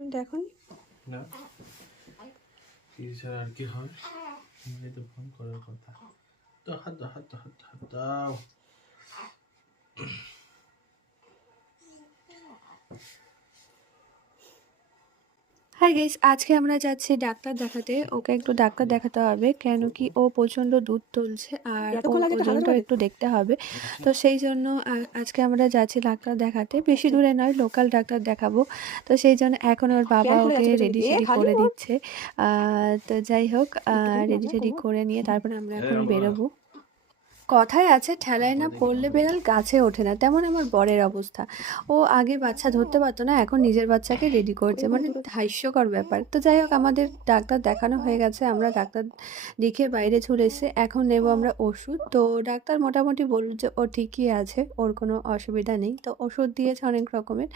দেখুন না ছাড়া আর কি হয়, তো ফোন করার কথা। তো হাত দাও। হাই গাইস, আজকে আমরা যাচ্ছি ডাক্তার দেখাতে। ওকে একটু ডাক্তার দেখাতে হবে, কেন কি ও প্রচণ্ড দুধ তুলছে আর ওর ওজনটাও একটু দেখতে হবে। তো সেই জন্য আজকে আমরা যাচ্ছি ডাক্তার দেখাতে। বেশি দূরে নয়, লোকাল ডাক্তার দেখাবো। তো সেই জন্য এখন ওর বাবা ওকে রেডি সেডি করে দিচ্ছে। তো যাই হোক, রেডি টেডি করে নিয়ে তারপরে আমরা এখন বেরোবো। কথায় আছে, ঠেলায় না পড়লে বেড়াল গাছে ওঠে না, তেমন আমার বরের অবস্থা। ও আগে বাচ্চা ধরতে পারতো না, এখন নিজের বাচ্চাকে রেডি করছে, মানে হাস্যকর ব্যাপার। তো যাই হোক, আমাদের ডাক্তার দেখানো হয়ে গেছে, আমরা ডাক্তার দেখে বাইরে চলে এসেছি। এখন নেব আমরা ওষুধ। তো ডাক্তার মোটামুটি বলল যে ও ঠিকই আছে, ওর কোনো অসুবিধা নেই। তো ওষুধ দিয়েছে অনেক রকমের।